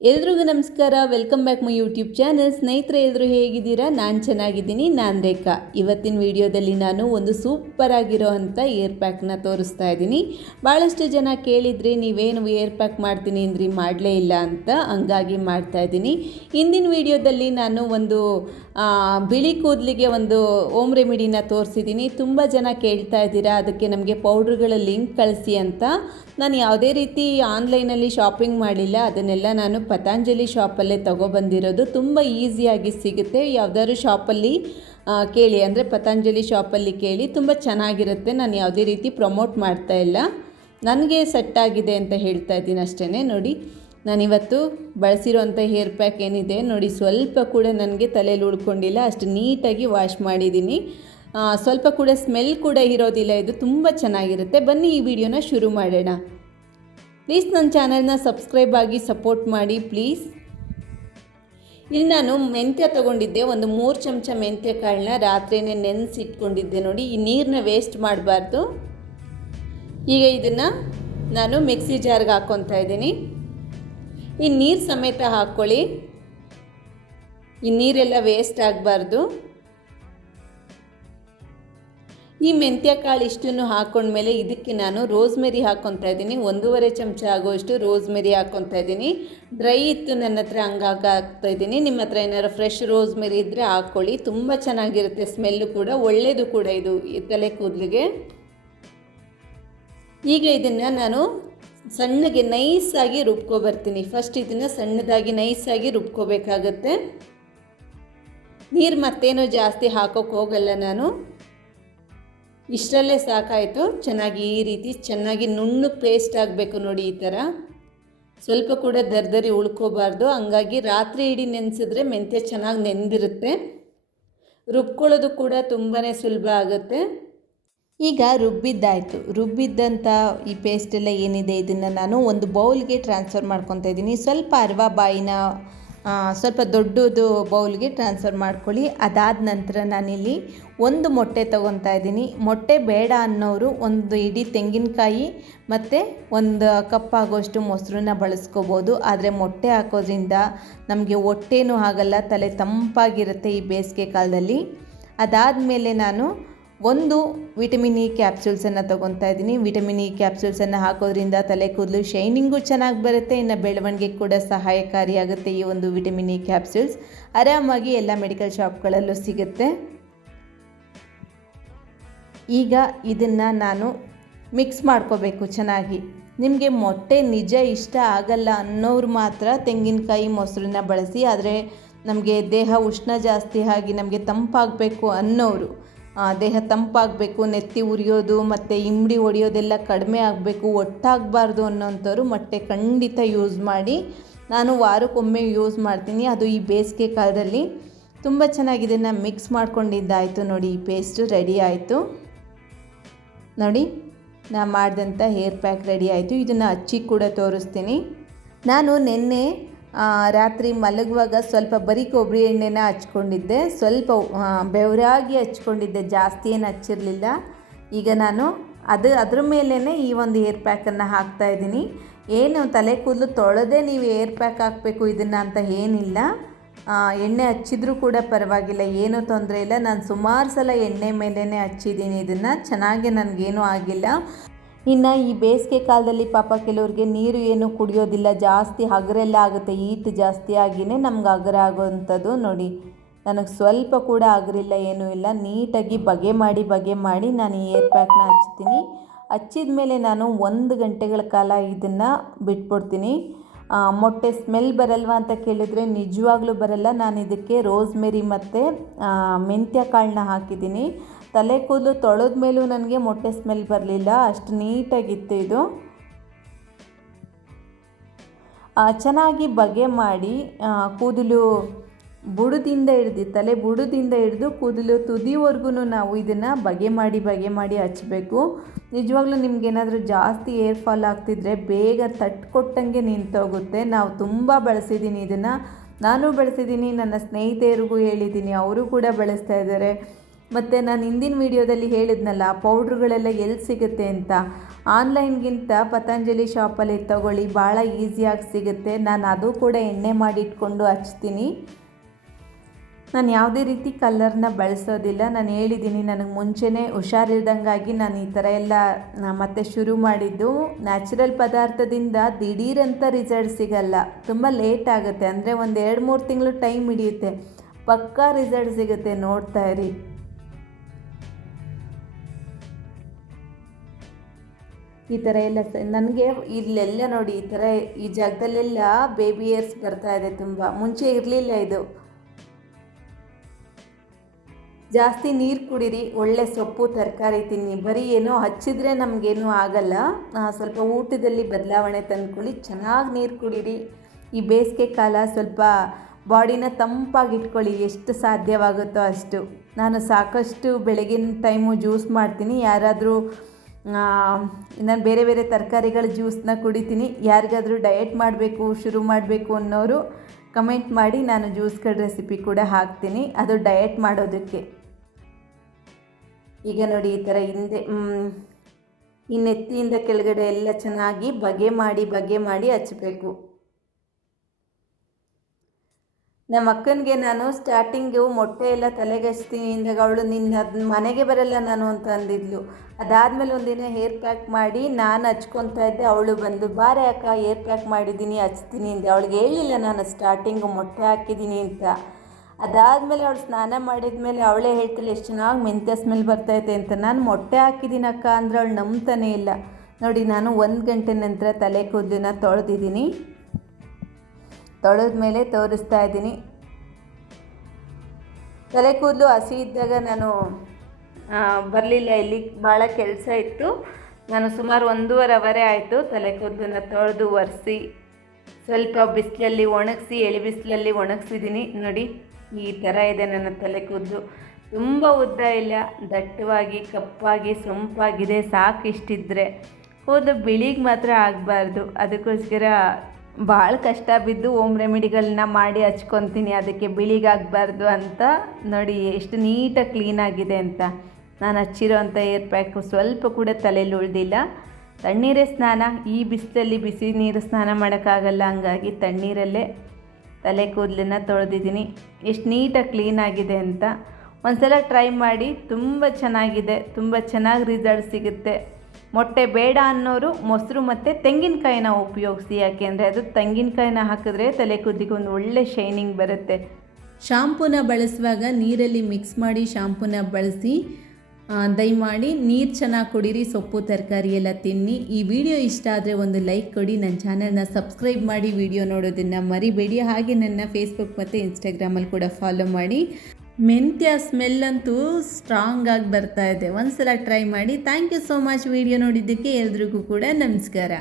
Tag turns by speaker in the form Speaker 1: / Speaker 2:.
Speaker 1: ಎಲ್ರಿಗೂ ನಮಸ್ಕಾರ. Welcome back my YouTube channel ಸ್ನೇಹಿತರೆ ಎಲ್ಲರೂ ಹೇಗಿದ್ದೀರಾ? ನಾನು ಚೆನ್ನಾಗಿದ್ದೀನಿ. ನಾನು ರೇಖಾ. ಇವತ್ತಿನ ವಿಡಿಯೋದಲ್ಲಿ ನಾನು ಒಂದು ಸೂಪರ್ ಆಗಿರೋ ಅಂಥ ಏರ್ ಪ್ಯಾಕ್ನ ತೋರಿಸ್ತಾ ಇದ್ದೀನಿ. ಭಾಳಷ್ಟು ಜನ ಕೇಳಿದ್ರಿ, ನೀವೇನು ಏರ್ ಪ್ಯಾಕ್ ಮಾಡ್ತೀನಿ ಅಂದ್ರಿ? ಮಾಡಲೇ ಇಲ್ಲ ಅಂತ ಹಂಗಾಗಿ ಮಾಡ್ತಾ ಇದ್ದೀನಿ. ಇಂದಿನ ವಿಡಿಯೋದಲ್ಲಿ ನಾನು ಒಂದು ಬಿಳಿ ಕೂದಲಿಗೆ ಒಂದು ಓಮ್ ರೆಮಿಡಿನ ತೋರಿಸಿದ್ದೀನಿ. ತುಂಬ ಜನ ಕೇಳ್ತಾ ಇದ್ದೀರಾ, ಅದಕ್ಕೆ ನಮಗೆ ಪೌಡ್ರುಗಳ ಲಿಂಕ್ ಕಳಿಸಿ ಅಂತ. ನಾನು ಯಾವುದೇ ರೀತಿ ಆನ್ಲೈನಲ್ಲಿ ಶಾಪಿಂಗ್ ಮಾಡಿಲ್ಲ. ಅದನ್ನೆಲ್ಲ ನಾನು ಪತಂಜಲಿ ಶಾಪಲ್ಲೇ ತೊಗೊಬಂದಿರೋದು ತುಂಬ ಈಸಿಯಾಗಿ ಸಿಗುತ್ತೆ. ಯಾವುದಾದ್ರು ಶಾಪಲ್ಲಿ ಕೇಳಿ, ಅಂದರೆ ಪತಂಜಲಿ ಶಾಪಲ್ಲಿ ಕೇಳಿ ತುಂಬ ಚೆನ್ನಾಗಿರುತ್ತೆ. ನಾನು ಯಾವುದೇ ರೀತಿ ಪ್ರಮೋಟ್ ಮಾಡ್ತಾ ಇಲ್ಲ. ನನಗೆ ಸೆಟ್ ಆಗಿದೆ ಅಂತ ಹೇಳ್ತಾ ಇದ್ದೀನಿ ಅಷ್ಟೇ ನೋಡಿ, ನಾನಿವತ್ತು ಬಳಸಿರೋಂಥ ಹೇರ್ ಪ್ಯಾಕ್ ಏನಿದೆ, ನೋಡಿ, ಸ್ವಲ್ಪ ಕೂಡ ನನಗೆ ತಲೆಯಲ್ಲಿ ಉಳ್ಕೊಂಡಿಲ್ಲ. ಅಷ್ಟು ನೀಟಾಗಿ ವಾಶ್ ಮಾಡಿದ್ದೀನಿ. ಸ್ವಲ್ಪ ಕೂಡ ಸ್ಮೆಲ್ ಕೂಡ ಇರೋದಿಲ್ಲ. ಇದು ತುಂಬ ಚೆನ್ನಾಗಿರುತ್ತೆ. ಬನ್ನಿ ಈ ವಿಡಿಯೋನ ಶುರು ಮಾಡೋಣ. ಪ್ಲೀಸ್ ನನ್ನ ಚಾನಲ್ನ ಸಬ್ಸ್ಕ್ರೈಬ್ ಆಗಿ ಸಪೋರ್ಟ್ ಮಾಡಿ ಪ್ಲೀಸ್. ಇಲ್ಲಿ ನಾನು ಮೆಂತ್ಯ ತೊಗೊಂಡಿದ್ದೆ, ಒಂದು ಮೂರು ಚಮಚ ಮೆಂತ್ಯ ಕಾಳನ್ನ ರಾತ್ರಿನೇ ನೆನೆಸಿಟ್ಕೊಂಡಿದ್ದೆ ನೋಡಿ, ಈ ನೀರನ್ನ ವೇಸ್ಟ್ ಮಾಡಬಾರ್ದು. ಈಗ ಇದನ್ನು ನಾನು ಮಿಕ್ಸಿ ಜಾರ್ಗೆ ಹಾಕ್ಕೊತಾ ಇದ್ದೀನಿ. ಈ ನೀರು ಸಮೇತ ಹಾಕ್ಕೊಳ್ಳಿ. ಈ ನೀರೆಲ್ಲ ವೇಸ್ಟ್ ಆಗಬಾರ್ದು. ಈ ಮೆಂತ್ಯ ಕಾಳು ಇಷ್ಟನ್ನು ಹಾಕೊಂಡ್ಮೇಲೆ ಇದಕ್ಕೆ ನಾನು ರೋಸ್ಮೆರಿ ಹಾಕ್ಕೊತಾ ಇದ್ದೀನಿ. ಒಂದೂವರೆ ಚಮಚ ಆಗೋಷ್ಟು ರೋಸ್ಮೆರಿ ಹಾಕ್ಕೊತಾ ಇದ್ದೀನಿ. ಡ್ರೈ ಇತ್ತು ನನ್ನ ಹತ್ರ ಹಂಗಾಗಿ ಹಾಕ್ತಾ ಇದ್ದೀನಿ. ನಿಮ್ಮ ಹತ್ರ ಏನಾದ್ರು ಫ್ರೆಶ್ ರೋಸ್ಮೆರಿ ಇದ್ದರೆ ಹಾಕ್ಕೊಳ್ಳಿ ತುಂಬ ಚೆನ್ನಾಗಿರುತ್ತೆ ಸ್ಮೆಲ್ಲು ಕೂಡ. ಒಳ್ಳೆಯದು ಕೂಡ ಇದು ತಲೆ ಕೂದಲಿಗೆ. ಈಗ ಇದನ್ನು ನಾನು ಸಣ್ಣಗೆ ನೈಸಾಗಿ ರುಬ್ಕೊಬರ್ತೀನಿ. ಫಸ್ಟ್ ಇದನ್ನು ಸಣ್ಣದಾಗಿ ನೈಸಾಗಿ ರುಬ್ಕೋಬೇಕಾಗತ್ತೆ. ನೀರು ಮತ್ತೇನು ಜಾಸ್ತಿ ಹಾಕೋಕ್ಕೆ ಹೋಗಲ್ಲ ನಾನು. ಇಷ್ಟರಲ್ಲೇ ಸಾಕಾಯಿತು. ಚೆನ್ನಾಗಿ ಈ ರೀತಿ ಚೆನ್ನಾಗಿ ನುಣ್ಣು ಪೇಸ್ಟ್ ಆಗಬೇಕು ನೋಡಿ ಈ ಥರ. ಸ್ವಲ್ಪ ಕೂಡ ದರ್ದರಿ ಉಳ್ಕೋಬಾರ್ದು. ಹಂಗಾಗಿ ರಾತ್ರಿ ಇಡೀ ನೆನೆಸಿದ್ರೆ ಮೆಂತ್ಯ ಚೆನ್ನಾಗಿ ನೆಂದಿರುತ್ತೆ. ರುಬ್ಕೊಳ್ಳೋದು ಕೂಡ ತುಂಬಾ ಸುಲಭ ಆಗುತ್ತೆ. ಈಗ ರುಬ್ಬಿದ್ದಾಯಿತು. ರುಬ್ಬಿದ್ದಂಥ ಈ ಪೇಸ್ಟೆಲ್ಲ ಏನಿದೆ? ಇದನ್ನು ನಾನು ಒಂದು ಬೌಲ್ಗೆ ಟ್ರಾನ್ಸ್ಫರ್ ಮಾಡ್ಕೊತಾ ಇದ್ದೀನಿ. ಸ್ವಲ್ಪ ಅರ್ವಾ ಬಾಯಿನ ಸ್ವಲ್ಪ ದೊಡ್ಡದು ಬೌಲ್ಗೆ ಟ್ರಾನ್ಸ್ಫರ್ ಮಾಡ್ಕೊಳ್ಳಿ. ಅದಾದ ನಂತರ ನಾನಿಲ್ಲಿ ಒಂದು ಮೊಟ್ಟೆ ತೊಗೊತಾ ಇದ್ದೀನಿ. ಮೊಟ್ಟೆ ಬೇಡ ಅನ್ನೋರು ಒಂದು ಇಡೀ ತೆಂಗಿನಕಾಯಿ ಮತ್ತು ಒಂದು ಕಪ್ ಆಗೋಷ್ಟು ಮೊಸರನ್ನ ಬಳಸ್ಕೋಬೋದು. ಆದರೆ ಮೊಟ್ಟೆ ಹಾಕೋದ್ರಿಂದ ನಮಗೆ ಹೊಟ್ಟೆನೂ ಆಗಲ್ಲ ತಲೆ ತಂಪಾಗಿರುತ್ತೆ ಈ ಬೇಸಿಗೆ ಕಾಲದಲ್ಲಿ. ಅದಾದ ಮೇಲೆ ನಾನು ಒಂದು ವಿಟಮಿನ್ ಇ ಕ್ಯಾಪ್ಸೂಲ್ಸನ್ನು ತೊಗೊತಾ ಇದ್ದೀನಿ. ವಿಟಮಿನ್ ಇ ಕ್ಯಾಪ್ಸೂಲ್ಸನ್ನು ಹಾಕೋದ್ರಿಂದ ತಲೆ ಕೂದಲು ಶೈನಿಂಗು ಚೆನ್ನಾಗಿ ಬರುತ್ತೆ. ಇನ್ನು ಬೆಳವಣಿಗೆ ಕೂಡ ಸಹಾಯಕಾರಿಯಾಗುತ್ತೆ ಈ ಒಂದು ವಿಟಮಿನ್ ಇ ಕ್ಯಾಪ್ಸೂಲ್ಸ್ ಆರಾಮಾಗಿ ಎಲ್ಲ ಮೆಡಿಕಲ್ ಶಾಪ್ಗಳಲ್ಲೂ ಸಿಗುತ್ತೆ. ಈಗ ಇದನ್ನು ನಾನು ಮಿಕ್ಸ್ ಮಾಡ್ಕೋಬೇಕು ಚೆನ್ನಾಗಿ. ನಿಮಗೆ ಮೊಟ್ಟೆ ನಿಜ ಇಷ್ಟ ಆಗಲ್ಲ ಅನ್ನೋರು ಮಾತ್ರ ತೆಂಗಿನಕಾಯಿ ಮೊಸರನ್ನ ಬಳಸಿ, ಆದರೆ ನಮಗೆ ದೇಹ ಉಷ್ಣ ಜಾಸ್ತಿ ಆಗಿ ನಮಗೆ ತಂಪಾಗಬೇಕು ಅನ್ನೋರು ದೇಹ ತಂಪಾಗಬೇಕು, ನೆತ್ತಿ ಉರಿಯೋದು, ಮತ್ತು ಇಮ್ಡಿ ಹೊಡೆಯೋದೆಲ್ಲ ಕಡಿಮೆ ಆಗಬೇಕು, ಒಟ್ಟಾಗಬಾರ್ದು ಅನ್ನೋಂಥವ್ರು ಮೊಟ್ಟೆ ಖಂಡಿತ ಯೂಸ್ ಮಾಡಿ. ನಾನು ವಾರಕ್ಕೊಮ್ಮೆ ಯೂಸ್ ಮಾಡ್ತೀನಿ. ಅದು ಈ ಬೇಸಿಗೆ ಕಾಲದಲ್ಲಿ ತುಂಬ ಚೆನ್ನಾಗಿ ಇದನ್ನು ಮಿಕ್ಸ್ ಮಾಡ್ಕೊಂಡಿದ್ದಾಯಿತು ನೋಡಿ, ಈ ಪೇಸ್ಟು ರೆಡಿ ಆಯಿತು. ನೋಡಿ, ನಾ ಮಾಡಿದಂಥ ಹೇರ್ ಪ್ಯಾಕ್ ರೆಡಿ ಆಯಿತು. ಇದನ್ನು ಹಚ್ಚಿ ಕೂಡ ತೋರಿಸ್ತೀನಿ. ನಾನು ನಿನ್ನೆ ರಾತ್ರಿ ಮಲಗುವಾಗ ಸ್ವಲ್ಪ ಬರೀ ಕೊಬ್ಬರಿ ಎಣ್ಣೆನ ಹಚ್ಕೊಂಡಿದ್ದೆ. ಸ್ವಲ್ಪ ಬೆವರಾಗಿ ಹಚ್ಕೊಂಡಿದ್ದೆ. ಜಾಸ್ತಿ ಏನು ಹಚ್ಚಿರಲಿಲ್ಲ. ಈಗ ನಾನು ಅದು, ಅದ್ರ ಮೇಲೇ ಈ ಒಂದು ಏರ್ ಪ್ಯಾಕನ್ನು ಹಾಕ್ತಾ ಇದ್ದೀನಿ. ಏನು ತಲೆ ಕೂದಲು ತೊಳೆದೇ ನೀವು ಏರ್ ಪ್ಯಾಕ್ ಹಾಕಬೇಕು ಇದನ್ನು ಅಂತ ಏನಿಲ್ಲ. ಎಣ್ಣೆ ಹಚ್ಚಿದ್ರೂ ಕೂಡ ಪರವಾಗಿಲ್ಲ. ಏನೂ ತೊಂದರೆ ಇಲ್ಲ. ನಾನು ಸುಮಾರು ಸಲ ಎಣ್ಣೆ ಮೇಲೇ ಹಚ್ಚಿದ್ದೀನಿ ಇದನ್ನು. ಚೆನ್ನಾಗಿ ನನಗೇನೂ ಆಗಿಲ್ಲ. ಇನ್ನು ಈ ಬೇಸಿಗೆ ಕಾಲದಲ್ಲಿ ಪಾಪ ಕೆಲವ್ರಿಗೆ ನೀರು ಏನು ಕುಡಿಯೋದಿಲ್ಲ, ಜಾಸ್ತಿ ಹಗರೆಲ್ಲ ಆಗುತ್ತೆ ಈಟ್ ಜಾಸ್ತಿ ಆಗಿನೇ ನಮ್ಗೆ ಹಗರ ಆಗೋವಂಥದ್ದು ನೋಡಿ. ನನಗೆ ಸ್ವಲ್ಪ ಕೂಡ ಆಗರಿಲ್ಲ ಏನೂ ಇಲ್ಲ. ನೀಟಾಗಿ ಬಗೆ ಮಾಡಿ ಬಗೆ ಮಾಡಿ ನಾನು ಏರ್ ಪ್ಯಾಕ್ನ ಹಚ್ತೀನಿ. ಹಚ್ಚಿದ ಮೇಲೆ ನಾನು ಒಂದು ಗಂಟೆಗಳ ಕಾಲ ಇದನ್ನು ಬಿಟ್ಬಿಡ್ತೀನಿ. ಮೊಟ್ಟೆ ಸ್ಮೆಲ್ ಬರಲ್ವಾ ಅಂತ ಕೇಳಿದರೆ ನಿಜವಾಗ್ಲೂ ಬರಲ್ಲ. ನಾನು ಇದಕ್ಕೆ ರೋಸ್ಮೆರಿ ಮತ್ತು ಮೆಂತ್ಯ ಕಾಳನ್ನ ಹಾಕಿದ್ದೀನಿ. ತಲೆ ಕೂದಲು ತೊಳೆದ ಮೇಲೂ ನನಗೆ ಮೊಟ್ಟೆ ಸ್ಮೆಲ್ ಬರಲಿಲ್ಲ. ಅಷ್ಟು ನೀಟಾಗಿತ್ತು ಇದು. ಚೆನ್ನಾಗಿ ಬಗೆ ಮಾಡಿ ಕೂದಲು ಬುಡದಿಂದ ಹಿಡ್ದು, ತಲೆ ಬುಡದಿಂದ ಹಿಡಿದು, ಕೂದಲು ತುದಿವರೆಗೂ ನಾವು ಇದನ್ನು ಬಗೆ ಮಾಡಿ ಬಗೆ ಮಾಡಿ ಹಚ್ಚಬೇಕು ನಿಜವಾಗ್ಲೂ ನಿಮ್ಗೇನಾದರೂ ಜಾಸ್ತಿ ಏರ್ ಫಾಲ್ ಆಗ್ತಿದ್ರೆ ಬೇಗ ತಟ್ಕೊಟ್ಟಂಗೆ ನಿಂತೋಗುತ್ತೆ. ನಾವು ತುಂಬ ಬಳಸಿದ್ದೀನಿ ಇದನ್ನು. ನಾನು ಬಳಸಿದ್ದೀನಿ ನನ್ನ ಸ್ನೇಹಿತೆಯರಿಗೂ ಹೇಳಿದ್ದೀನಿ ಅವರು ಕೂಡ ಬಳಸ್ತಾ ಇದ್ದಾರೆ. ಮತ್ತು ನಾನು ಹಿಂದಿನ ವೀಡಿಯೋದಲ್ಲಿ ಹೇಳಿದ್ನಲ್ಲ, ಪೌಡ್ರುಗಳೆಲ್ಲ ಎಲ್ಲಿ ಸಿಗುತ್ತೆ ಅಂತ? ಆನ್ಲೈನ್ಗಿಂತ ಪತಂಜಲಿ ಶಾಪಲ್ಲಿ ತಗೊಳ್ಳಿ, ಭಾಳ ಈಸಿಯಾಗಿ ಸಿಗುತ್ತೆ. ನಾನು ಅದು ಕೂಡ ಎಣ್ಣೆ ಮಾಡಿಟ್ಕೊಂಡು ಹಚ್ತೀನಿ. ನಾನು ಯಾವುದೇ ರೀತಿ ಕಲ್ಲರ್ನ ಬಳಸೋದಿಲ್ಲ. ನಾನು ಹೇಳಿದ್ದೀನಿ ನನಗೆ ಮುಂಚೆನೇ ಹುಷಾರಿಲ್ದಂಗಾಗಿ ನಾನು ಈ ಥರ ಎಲ್ಲ ಮತ್ತೆ ಶುರು ಮಾಡಿದ್ದು. ನ್ಯಾಚುರಲ್ ಪದಾರ್ಥದಿಂದ ದಿಢೀರಂತ ರಿಸಲ್ಟ್ ಸಿಗಲ್ಲ. ತುಂಬ ಲೇಟ್ ಆಗುತ್ತೆ. ಅಂದರೆ ಒಂದು ಎರಡು, ಮೂರು ತಿಂಗಳು ಟೈಮ್ ಹಿಡಿಯುತ್ತೆ. ಪಕ್ಕಾ ರಿಸಲ್ಟ್ ಸಿಗುತ್ತೆ ನೋಡ್ತಾ ಇರಿ. ಈ ಥರ ಎಲ್ಲ ನನಗೆ ಇಲ್ಲೆಲ್ಲ ನೋಡಿ, ಈ ಥರ ಈ ಜಾಗದಲ್ಲೆಲ್ಲ ಬೇಬಿ ಏರ್ಸ್ ಬರ್ತಾ ಇದೆ ತುಂಬ. ಮುಂಚೆ ಇರಲಿಲ್ಲ ಇದು. ಜಾಸ್ತಿ ನೀರು ಕುಡೀರಿ, ಒಳ್ಳೆ ಸೊಪ್ಪು, ತರಕಾರಿ ತಿನ್ನಿ. ಬರೀ ಏನೋ ಹಚ್ಚಿದ್ರೆ ನಮಗೇನೂ ಆಗಲ್ಲ. ಸ್ವಲ್ಪ ಊಟದಲ್ಲಿ ಬದಲಾವಣೆ ತಂದ್ಕೊಳ್ಳಿ. ಚೆನ್ನಾಗಿ ನೀರು ಕುಡೀರಿ. ಈ ಬೇಸಿಗೆ ಕಾಲ ಸ್ವಲ್ಪ ಬಾಡಿನ ತಂಪಾಗಿ ಇಟ್ಕೊಳ್ಳಿ ಎಷ್ಟು ಸಾಧ್ಯವಾಗುತ್ತೋ ಅಷ್ಟು. ನಾನು ಸಾಕಷ್ಟು ಬೆಳಗಿನ ಟೈಮು ಜ್ಯೂಸ್ ಮಾಡ್ತೀನಿ. ಯಾರಾದರೂ ನಾನು ಬೇರೆ ಬೇರೆ ತರಕಾರಿಗಳ ಜ್ಯೂಸನ್ನ ಕುಡಿತೀನಿ. ಯಾರಿಗಾದರೂ ಡಯಟ್ ಮಾಡಬೇಕು, ಶುರು ಮಾಡಬೇಕು ಅನ್ನೋರು, ಕಮೆಂಟ್ ಮಾಡಿ ನಾನು ಜ್ಯೂಸ್ಗಳ ರೆಸಿಪಿ ಕೂಡ ಹಾಕ್ತೀನಿ. ಅದು ಡಯಟ್ ಮಾಡೋದಕ್ಕೆ. ಈಗ ನೋಡಿ ಈ ಥರ ಹಿಂದೆ ಈ ನೆತ್ತಿಯಿಂದ ಕೆಳಗಡೆ ಎಲ್ಲ ಚೆನ್ನಾಗಿ ಬಗೆ ಮಾಡಿ ಬಗೆ ಮಾಡಿ ಹಚ್ಚಬೇಕು ನಮ್ಮ ಅಕ್ಕನಿಗೆ ನಾನು ಸ್ಟಾರ್ಟಿಂಗು ಮೊಟ್ಟೆ ಎಲ್ಲ ತಲೆಗೆ ಹಚ್ತೀನಿ ಅಂದಾಗ ಅವಳು ನಿನ್ನ ಅದು ಮನೆಗೆ ಬರಲ್ಲ ನಾನು ಅಂತ ಅಂದಿದ್ಲು. ಅದಾದಮೇಲೆ ಒಂದಿನ ಹೇರ್ ಪ್ಯಾಕ್ ಮಾಡಿ ನಾನು ಹಚ್ಕೊತಾ ಇದ್ದೆ, ಅವಳು ಬಂದು, ಬಾರೆ ಅಕ್ಕ ಹೇರ್ ಪ್ಯಾಕ್ ಮಾಡಿದ್ದೀನಿ, ಹಚ್ತೀನಿ, ಅಂದೆ. ಅವಳಿಗೆ ಹೇಳಿಲ್ಲ ನಾನು ಸ್ಟಾರ್ಟಿಂಗು ಮೊಟ್ಟೆ ಹಾಕಿದ್ದೀನಿ ಅಂತ. ಅದಾದಮೇಲೆ ಅವಳು ಸ್ನಾನ ಮಾಡಿದ್ಮೇಲೆ ಅವಳೇ ಹೇಳ್ತಿಲ್ಲ ಎಷ್ಟು ಚೆನ್ನಾಗಿ ಮೆಂತ್ಯ ಸ್ಮೆಲ್ ಬರ್ತೈತೆ ಅಂತ. ನಾನು ಮೊಟ್ಟೆ ಹಾಕಿದ್ದೀನಕ್ಕ ಅಂದ್ರೆ ಅವಳು ನಂಬ್ತಾನೇ ಇಲ್ಲ. ನೋಡಿ, ನಾನು ಒಂದು ಗಂಟೆ ನಂತರ ತಲೆ ಕೂದಲನ್ನ ತೊಳೆದಿದ್ದೀನಿ. ತೊಳೆದ ಮೇಲೆ ತೋರಿಸ್ತಾ ಇದ್ದೀನಿ. ತಲೆ ಕೂದಲು ಹಸಿ ಇದ್ದಾಗ ನಾನು ಬರಲಿಲ್ಲ ಇಲ್ಲಿ. ಭಾಳ ಕೆಲಸ ಇತ್ತು. ನಾನು ಸುಮಾರು ಒಂದೂವರೆ ಅವರೇ ಆಯಿತು ತಲೆ ಕೂದಲನ್ನ ತೊಳೆದು ಒರೆಸಿ, ಸ್ವಲ್ಪ ಬಿಸಿಲಲ್ಲಿ ಒಣಗಿಸಿ, ಎಳೆ ಬಿಸಿಲಲ್ಲಿ ಒಣಗಿಸಿದ್ದೀನಿ. ನೋಡಿ. ಈ ಥರ ಇದೆ ನನ್ನ ತಲೆ ಕೂದಲು. ತುಂಬ ಉದ್ದ ಇಲ್ಲ. ದಟ್ಟವಾಗಿ, ಕಪ್ಪಾಗಿ, ಸೊಂಪಾಗಿದೆ. ಸಾಕು ಇಷ್ಟಿದ್ರೆ. ಕೂದಲು ಬಿಳಿಗೆ ಮಾತ್ರ ಆಗಬಾರ್ದು. ಅದಕ್ಕೋಸ್ಕರ ಭಾಳ ಕಷ್ಟ ಬಿದ್ದು ಓಮ್ ರೆಮಿಡಿಗಳನ್ನ ಮಾಡಿ ಹಚ್ಕೊತೀನಿ. ಅದಕ್ಕೆ ಬಿಳಿಗಾಗಬಾರ್ದು ಅಂತ ನೋಡಿ ಎಷ್ಟು ನೀಟಾಗಿ ಕ್ಲೀನಾಗಿದೆ ಅಂತ. ನಾನು ಹಚ್ಚಿರೋ ಅಂಥ ಏರ್ ಪ್ಯಾಕು ಸ್ವಲ್ಪ ಕೂಡ ತಲೆಯಲ್ಲಿ ಉಳಿದಿಲ್ಲ. ತಣ್ಣೀರೇ ಸ್ನಾನ. ಈ ಬಿಸಿಲಲ್ಲಿ ಬಿಸಿ ನೀರು ಸ್ನಾನ ಮಾಡೋಕ್ಕಾಗಲ್ಲ. ಹಂಗಾಗಿ ತಣ್ಣೀರಲ್ಲೇ ತಲೆ ಕೂದಲನ್ನ ತೊಳೆದಿದ್ದೀನಿ. ಎಷ್ಟು ನೀಟಾಗಿ ಕ್ಲೀನಾಗಿದೆ ಅಂತ ಒಂದ್ಸಲ ಟ್ರೈ ಮಾಡಿ ತುಂಬ ಚೆನ್ನಾಗಿದೆ, ತುಂಬ ಚೆನ್ನಾಗಿ ರಿಸಲ್ಟ್ ಸಿಗುತ್ತೆ. ಮೊಟ್ಟೆ ಬೇಡ ಅನ್ನೋರು ಮೊಸರು ಮತ್ತು ತೆಂಗಿನಕಾಯಿನ ಉಪಯೋಗಿಸಿ, ಯಾಕೆಂದರೆ ಅದು ತೆಂಗಿನಕಾಯಿನ ಹಾಕಿದ್ರೆ ತಲೆ ಕೂದಲಿಗೆ ಒಂದು ಒಳ್ಳೆ ಶೈನಿಂಗ್ ಬರುತ್ತೆ. ಶಾಂಪೂನ ಬಳಸುವಾಗ ನೀರಲ್ಲಿ ಮಿಕ್ಸ್ ಮಾಡಿ ಶಾಂಪೂನ ಬಳಸಿ ದಯಮಾಡಿ ನೀರು ಚೆನ್ನಾಗಿ ಕುಡೀರಿ, ಸೊಪ್ಪು, ತರಕಾರಿ ಎಲ್ಲ ತಿನ್ನಿ. ಈ ವಿಡಿಯೋ ಇಷ್ಟ ಆದರೆ ಒಂದು ಲೈಕ್ ಕೊಡಿ ನನ್ನ ಚಾನಲ್ನ ಸಬ್ಸ್ಕ್ರೈಬ್ ಮಾಡಿ ವಿಡಿಯೋ ನೋಡೋದನ್ನು ಮರಿಬೇಡಿ. ಹಾಗೆ ನನ್ನ ಫೇಸ್ಬುಕ್ ಮತ್ತು ಇನ್ಸ್ಟಾಗ್ರಾಮಲ್ಲಿ ಕೂಡ ಫಾಲೋ ಮಾಡಿ. ಮೆಂತ್ಯ ಸ್ಮೆಲ್ ಅಂತೂ ಸ್ಟ್ರಾಂಗ್ ಆಗಿ ಬರ್ತಾ ಇದೆ. ಒಂದ್ಸಲ ಟ್ರೈ ಮಾಡಿ. Thank you so much video ನೋಡಿದ್ದಕ್ಕೆ ಎಲ್ರಿಗೂ ಕೂಡ ನಮಸ್ಕಾರ.